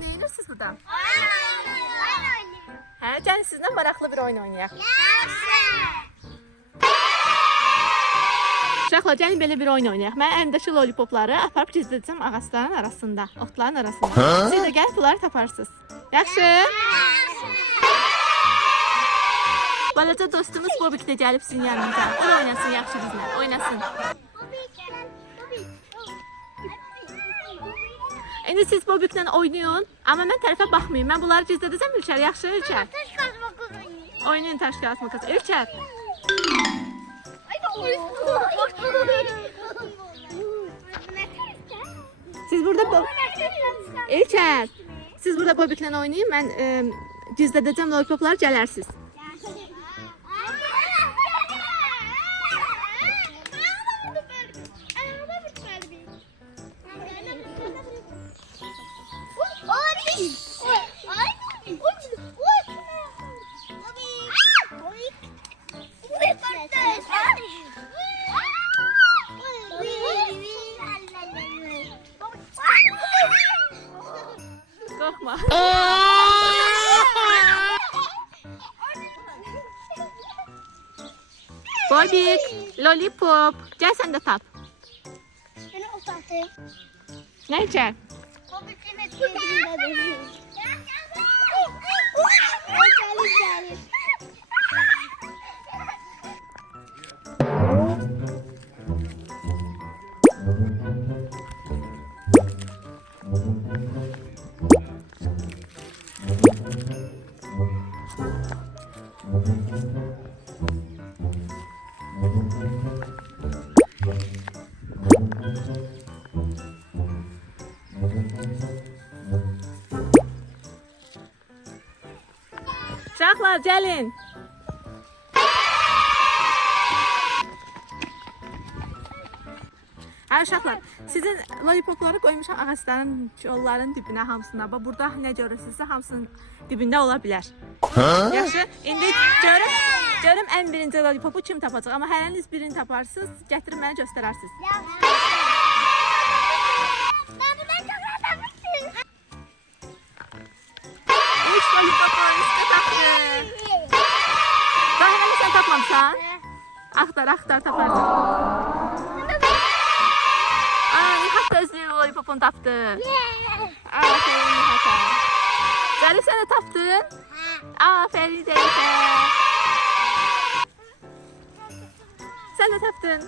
nə edirsiniz burada? Hə, gəlin sizinlə maraqlı bir oyun oynayaq. Uşaqlar, gəlin belə bir oyun oynayaq. Mən əlimdəki lollipopları aparıb gizlədəcəm ağacların arasında, otların arasında. Siz də gəlib bunları taparsınız. Yaxşı? Balaca dostumuz Bobik də gəlib sizin yanınıza. O oynasın yaxşı bizlə, oynasın. İndi siz Bobiklə oynayın, amma mən tərəfə baxmayın. Mən bunları gizlədəcəm İlker, yaxşı İlker? Oynayın taş kağıt makas. İlker. Siz burada İlker. Siz burada Bobiklə oynayın. Mən gizlədəcəm lollipopları, gələrsiniz. Korkma. Bobik, lollipop. Gel sen de tap. Ne içer? Uşaqlar, gəlin. Hə uşaqlar, sizin lollipopları qoymuşam ağacların, yolların dibinə hamısına. Bax burada nə görürsünüzsə hamısının dibində ola bilər. Yaxşı, indi görüm ən birinci lollipopu kim tapacaq. Amma hərəniz birini taparsınız, gətirib mənə göstərərsiniz. Üç lollipopu üstə tapdı. Daha hələ sən tapmamısan? Axtar taparsan. Nihat da özlüyü lollipopunu tapdı. Aferin Nihat'a. Zərif sən də tapdın? Aferin Zərif'e. Sen de tapdın.